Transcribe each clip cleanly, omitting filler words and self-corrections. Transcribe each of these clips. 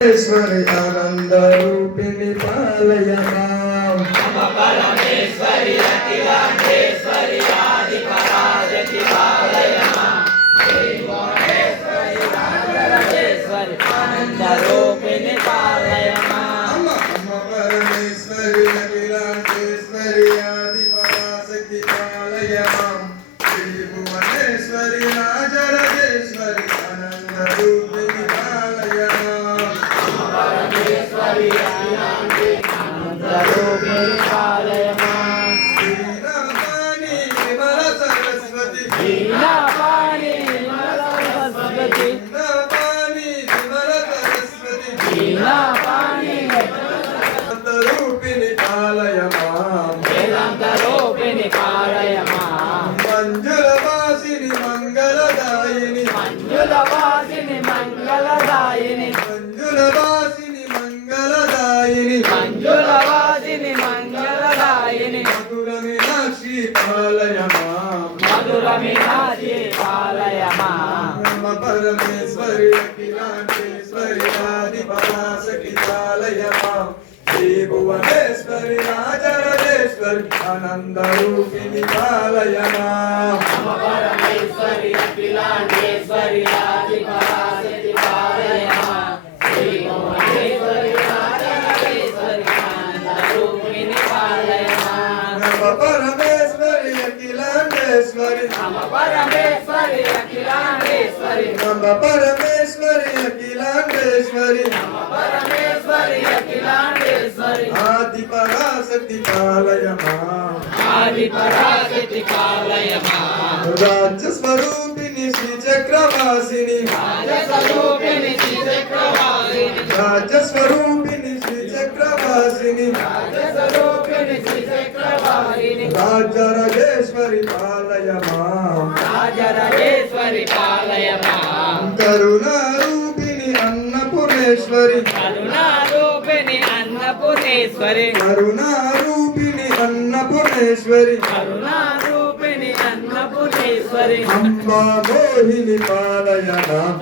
ఈశ్వరి ఆనంద రూపిణి పాలయ మాం పరమేశ్వరి అఖిలాండేశ్వరి ఆది పరాశక్తి పాలయ మాం శ్రీమోహేశ్వరి రాజరాజేశ్వరి ఆనంద రూపిణి పాలయ మాం పరమేశ్వరి అఖిలాండేశ్వరి ఆది పరాశక్తి పాలయ మాం శ్రీ భువనేశ్వరి రాజరాజేశ్వరి ఆనంద రూపిణి పాలయ మాం పరమేశ్వరి ఆనంద రూపిణి పాలయ మాం వీణాపాణి విమల సరస్వతి వీణాపాణి విమల సరస్వతి వీణాపాణి విమల సరస్వతి వీణాపాణి రూపిణి పాలయ మాం వేదాంత రూపిణి పాలయ మాం మంజులవాసిని మంగళదాయిని మంజులవాసిని మంగళదాయిని మంజులవాసిని మంగళదాయిని మంజులవాసిని మంగళదాయిని మధుర మీనాక్షి పాలయ మాం మధుర మీనాక్షి పాలయ మాం నమ పరమేశ్వరి అఖిలాండేశ్వరి ఆది పరాశక్తి పాలయ మాం శ్రీ భువనేశ్వరి రాజరాజేశ్వరి ఆనంద రూపిణి పాలయ మాం నమ పరమేశ్వరి అఖిలాండేశ్వరి ఆది పరాశక్తి పాలయ మాం శ్రీ భువనేశ్వరి రాజరాజేశ్వరి ఆనంద రూపిణి పాలయ మాం నమ పరమేశ్వరి అఖిలాండేశ్వరి నమ పరమేశ్వరి అఖిలాండేశ్వరి నమ పరమేశ్వరి అఖిలాండేశ్వరి నమ పరమేశ్వరి అఖిలాండేశ్వరి ఆది పరాశక్తి పాలయ మాం ఆది పరాశక్తి పాలయ మాం రాజ్య స్వరూపిణి శ్రీ చక్రవాసిని రాజస్వరూపిణి శ్రీచక్రవాసిని రాజ్య స్వరూపిణి శ్రీ చక్రవాసిని రాజస్వరూపిణి శ్రీచక్రవాసిని రాజరాజేశ్వరి పాలయ మాం రాజరాజేశ్వరి పాలయ మాం కరుణారూపిణి అన్నపూర్ణేశ్వరి కరుణారూపిణి అన్నపూర్ణేశ్వరి కరుణారూపిణి అన్నపూర్ణేశ్వరి కరుణారూపిణి అన్నపూర్ణేశ్వరి అంబా మోహిని పాలయ మాం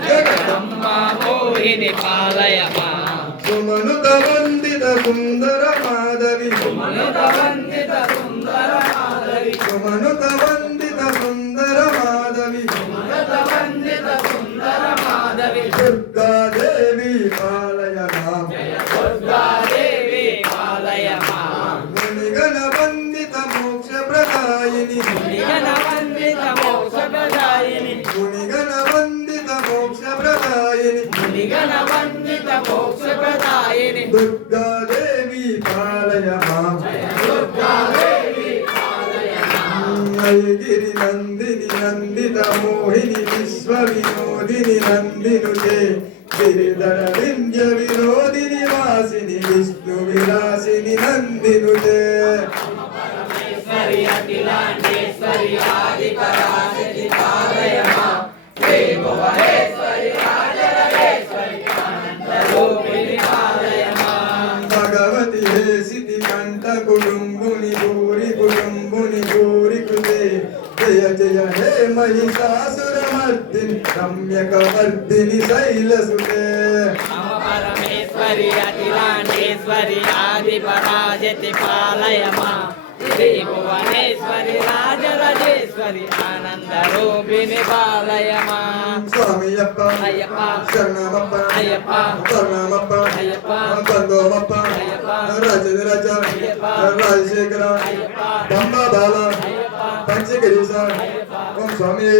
అమ్మ మోహిని పాలయ మాం సుమనుత వందిత సుందర మాధవి మనుత వందిత సుందర మాధవి సుమనుత వందిత సుందర మాధవి మనుత వందిత సుందర మాధవి దుర్గాదేవి పాలయ మాం దుర్గాదేవి పాలయ మాం మునిగణ వందిత మోక్ష ప్రదాయిని నిగన వందిత మోక్ష ప్రదాయిని మునిగణ వందిత మోక్ష ప్రదాయిని నిగన వందిత మోక్ష ప్రదాయిని దుర్గాదేవి పాలయ మాం దుర్గాదేవి పాలయ మాం ఐగిరి నందిని నందిత మోహిని విశ్వ వినోదిని నందినుతే గిరిధర వింధ్య వినోదిని వాసిని విష్ణు విలాసిని నందినుతే పరమేశ్వరి అఖిలాండేశ్వరి ఆది పరాశక్తి పాలయ మాం శ్రీ భువనేశ్వరి రాజరాజేశ్వరి ఆనంద రూపిణి పాలయ మాం భగవతి హేసితి కంఠ కుటుంబుని భూరి కుటుంబుని భూరి కృతే జయ జయ హే మహిషాసురమర్దిని రమ్యకవర్దిని శైలసుతే నమ పరమేశ్వరి అఖిలాండేశ్వరి ఆది పరాశక్తి పాలయ మాం శ్రీ భువనేశ్వరి రాజరాజేశ్వరి ఆనంద రూపిణి పాలయ మాం స్వామియప్ప అయ్యప్ప శరణమప్ప అయ్యప్ప శరణమప్ప అయ్యప్ప బంధోమప్ప అయ్యప్ప రాజని రాజ అయ్యప్ప రాజశేఖర అయ్యప్ప బంబ బాల అయ్యప్ప పంచగిరీశ ఓం స్వామి